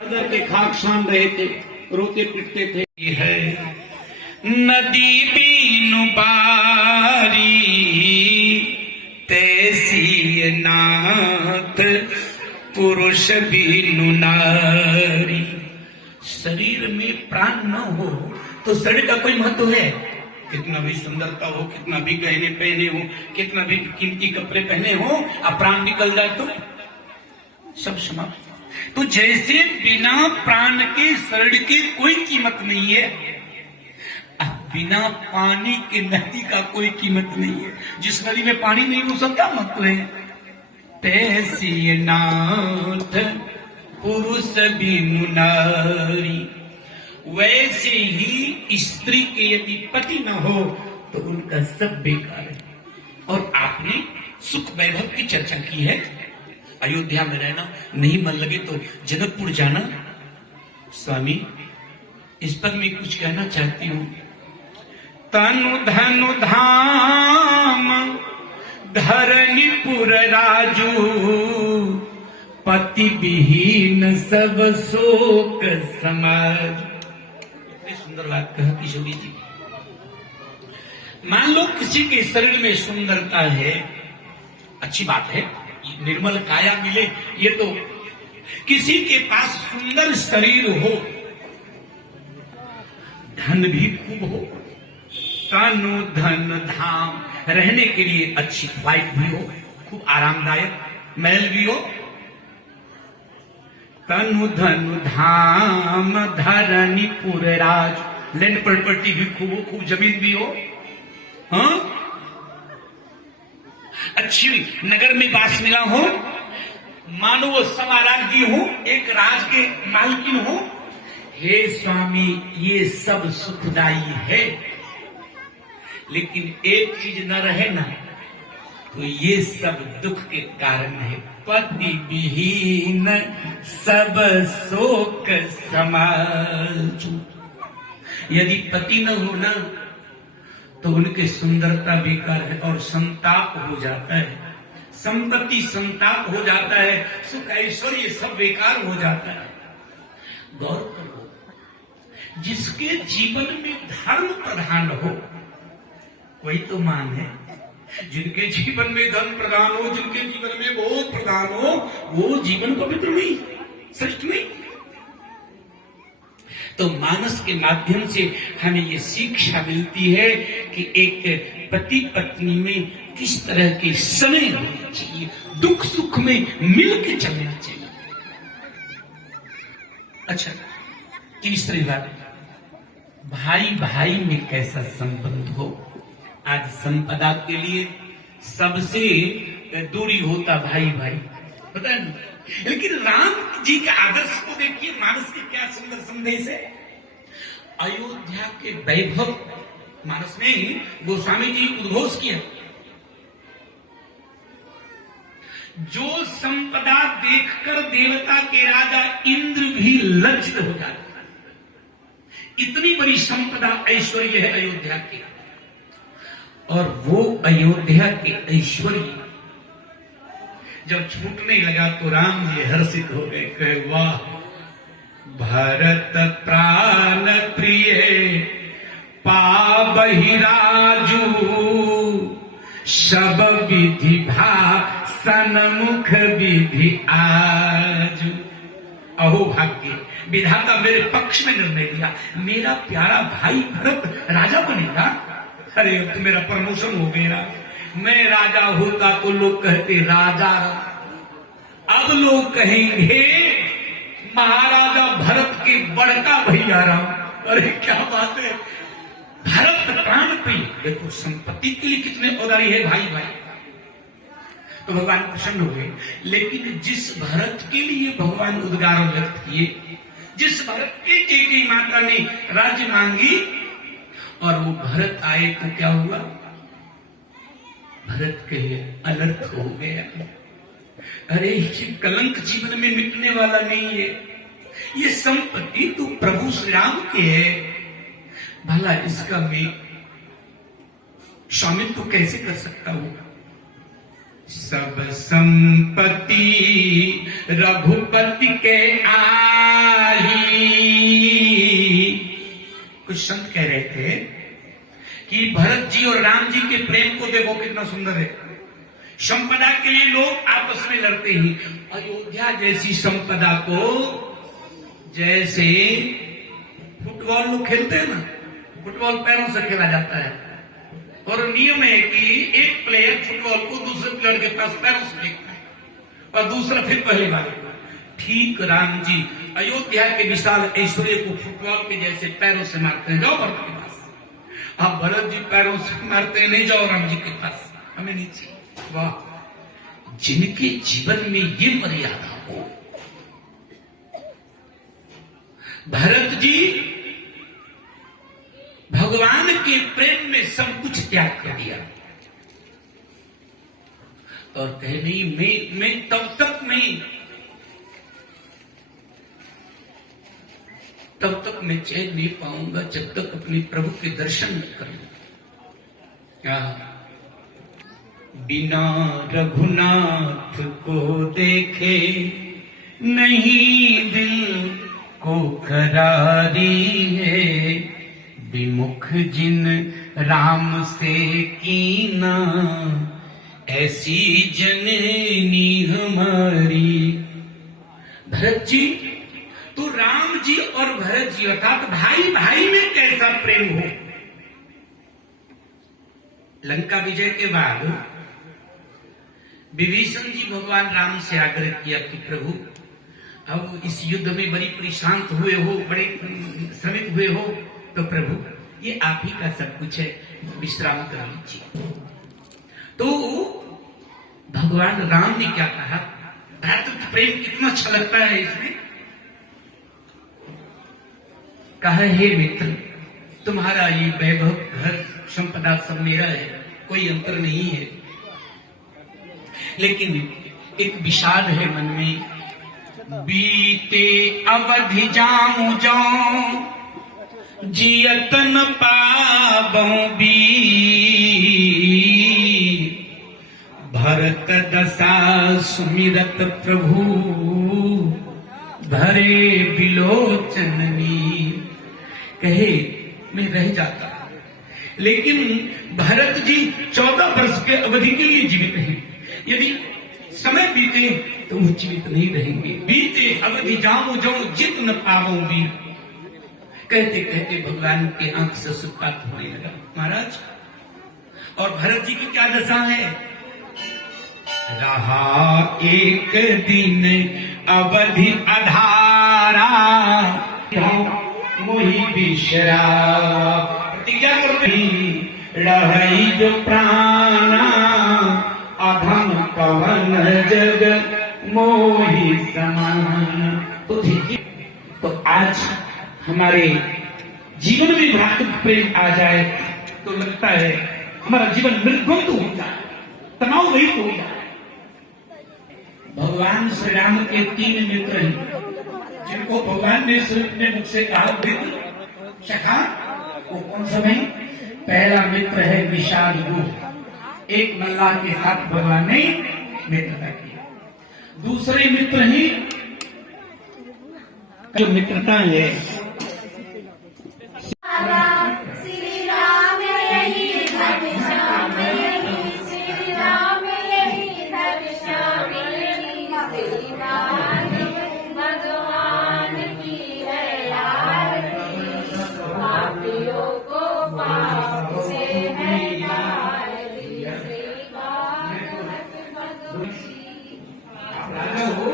के खाक छान रहे थे, रोते पिटते थे। ये है नदी बीनु बारी तैसी नाथ पुरुष बीनु नारी। शरीर में प्राण न हो तो शरीर का कोई महत्व है? कितना भी सुंदरता हो, कितना भी गहने पहने हो, कितना भी कीमती कपड़े पहने हो, अब प्राण निकल जाए तो सब समाप्त। तो जैसे बिना प्राण के शरीर की कोई कीमत नहीं है, बिना पानी के नदी का कोई कीमत नहीं है। जिस नदी में पानी नहीं उसका क्या मतलब है? तैसी नाथ पुरुष बिनु नारी। वैसे ही स्त्री के यदि पति न हो तो उनका सब बेकार है। और आपने सुख वैभव की चर्चा की है। अयोध्या में रहना, नहीं मन लगे तो जनकपुर जाना। स्वामी, इस पर मैं कुछ कहना चाहती हूं। तनु धनु धाम धरणीपुर राजू, पति विहीन सब शोक समाज। इतनी सुंदर बात कहा किशोरी जी। मान लो किसी के शरीर में सुंदरता है, अच्छी बात है, निर्मल काया मिले, ये तो। किसी के पास सुंदर शरीर हो, धन भी खूब हो, तनु धन धाम, रहने के लिए अच्छी वाइफ भी हो, खूब आरामदायक, महल भी हो, तनु धनु धाम धरणीपुर राज, लैंड प्रॉपर्टी भी खूब हो, खूब जमीन भी हो, हाँ, अच्छी नगर में वास मिला हो, मानो वो समाराज्ञी हो, एक राज के मालकिन हो। हे स्वामी, ये सब सुखदायी है, लेकिन एक चीज न रहे ना तो ये सब दुख के कारण है। पति विहीन सब शोक समाज। यदि पति न हो ना तो उनकी सुंदरता बेकार है और संताप हो जाता है, संपत्ति संताप हो जाता है, सुख ऐश्वर्य सब बेकार हो जाता है। गौर करो, जिसके जीवन में धर्म प्रधान हो वही तो मान है। जिनके जीवन में धन प्रधान हो, जिनके जीवन में बहुत प्रधान हो, वो जीवन पवित्र नहीं, श्रेष्ठ नहीं। तो मानस के माध्यम से हमें ये शिक्षा मिलती है कि एक पति पत्नी में किस तरह के समय होना चाहिए, दुख सुख में मिलकर चलना चाहिए। अच्छा, तीसरी बात, भाई भाई में कैसा संबंध हो। आज संपदा के लिए सबसे दूरी होता भाई भाई, पता है ना? लेकिन राम जी के आदर्श को देखिए, मानस के क्या सुंदर संदेश है। अयोध्या के वैभव मानस में गोस्वामी जी उद्घोष किया। जो संपदा देखकर देवता के राजा इंद्र भी लज्जित हो जाता है। इतनी बड़ी संपदा ऐश्वर्य है अयोध्या के, और वो अयोध्या के ऐश्वर्य जब छूटने लगा तो राम जी हर्षित हो गए, कहे वाह, भरत प्राण प्रिय पाबहि राजू, सब विधि भा सन्मुख विधि आजू। अहो भाग्य, विधाता मेरे पक्ष में निर्णय दिया, मेरा प्यारा भाई भरत राजा बनेगा। अरे अब तो मेरा प्रमोशन हो गया, मैं राजा होता तो लोग कहते राजा, अब लोग कहेंगे महाराजा भरत के बड़का भैया राम। अरे क्या बात है, भरत प्राण प्रिय। देखो संपत्ति के लिए कितने औदारी है भाई भाई। तो भगवान प्रसन्न हो गए। लेकिन जिस भरत के लिए भगवान उद्गार व्यक्त किए, जिस भरत के की माता ने राज्य मांगी और वो भरत आए तो क्या हुआ? भरत के लिए अनर्थ हो गया। अरे ये कलंक जीवन में मिटने वाला नहीं है, ये संपत्ति तो प्रभु श्री राम की है, भला इसका मैं स्वामित्व कैसे कर सकता हूं? सब संपत्ति रघुपति के आ कुछ संत कह रहे थे कि भरत जी और राम जी के प्रेम को देखो कितना सुंदर है। संपदा के लिए लोग आपस में लड़ते ही, अयोध्या जैसी संपदा को जैसे फुटबॉल लोग खेलते हैं ना, फुटबॉल पैरों से खेला जाता है और नियम है कि एक प्लेयर फुटबॉल को दूसरे प्लेयर के पास पैरों से फेंकता है और दूसरा फिर पहले वाले को। ठीक राम जी अयोध्या के विशाल ऐश्वर्य को फुटबॉल के जैसे पैरों से मारते हैं, जाओ भरत के पास। आप भरत जी पैरों से मारते हैं, नहीं जाओ राम जी के पास, हमें नीचे। वाह, जिनके जीवन में ये मर्यादा हो। भरत जी भगवान के प्रेम में सब कुछ त्याग कर दिया और कहे नहीं, मैं तब तक मैं चैन नहीं पाऊंगा जब तक अपने प्रभु के दर्शन न करूं। बिना रघुनाथ को देखे नहीं दिल को करारी है, विमुख जिन राम से कीना ऐसी जननी हमारी। भरत जी तो राम जी और भरत जी अर्थात भाई भाई में कैसा प्रेम हो। लंका विजय के बाद विभीषण जी भगवान राम से आग्रह किया कि प्रभु अब इस युद्ध में बड़ी परेशान हुए हो, बड़े श्रमित हुए हो, तो प्रभु ये आप ही का सब कुछ है, विश्राम कर लीजिए। तो भगवान राम ने क्या कहा, भ्रातृत्व प्रेम कितना अच्छा लगता है इसमें। कहा हे मित्र, तुम्हारा ये वैभव घर संपदा सब मेरा है, कोई अंतर नहीं है, लेकिन एक विषाद है मन में। बीते अवधि जाऊं जाऊं जियत न पाबों भी, भरत दशा सुमिरत प्रभु भरे बिलोचन में। कहे मैं रह जाता, लेकिन भरत जी 14 वर्ष के अवधि के लिए जीवित हैं, यदि समय बीते तो वो जीवित नहीं रहेंगे। बीते अवधि जाऊं जाऊं जित न पाऊं भी, कहते कहते भगवान के आंख से सुपात होने लगा। महाराज और भरत जी की क्या दशा है। रहा एक दिन अवधि अधारा, मोहि बिशरा प्रतिज्ञा करते रही जो प्राणा, अधम पवन जग मोहि समान। तो देखिए, तो आज हमारे जीवन में भ्रातृत्व प्रेम आ जाए तो लगता है हमारा जीवन निर्द्वंद हो जाए, तनाव रहित हो जाए। भगवान श्री राम के 3 मित्र हैं जिनको भगवान ने अपने मुख से कहा मित्र सखा, वो कौन सब है। पहला मित्र है विशाल गुह, एक नल्ला के साथ भगवान ने मित्रता की। दूसरे मित्र ही जो मित्रता है राजा हो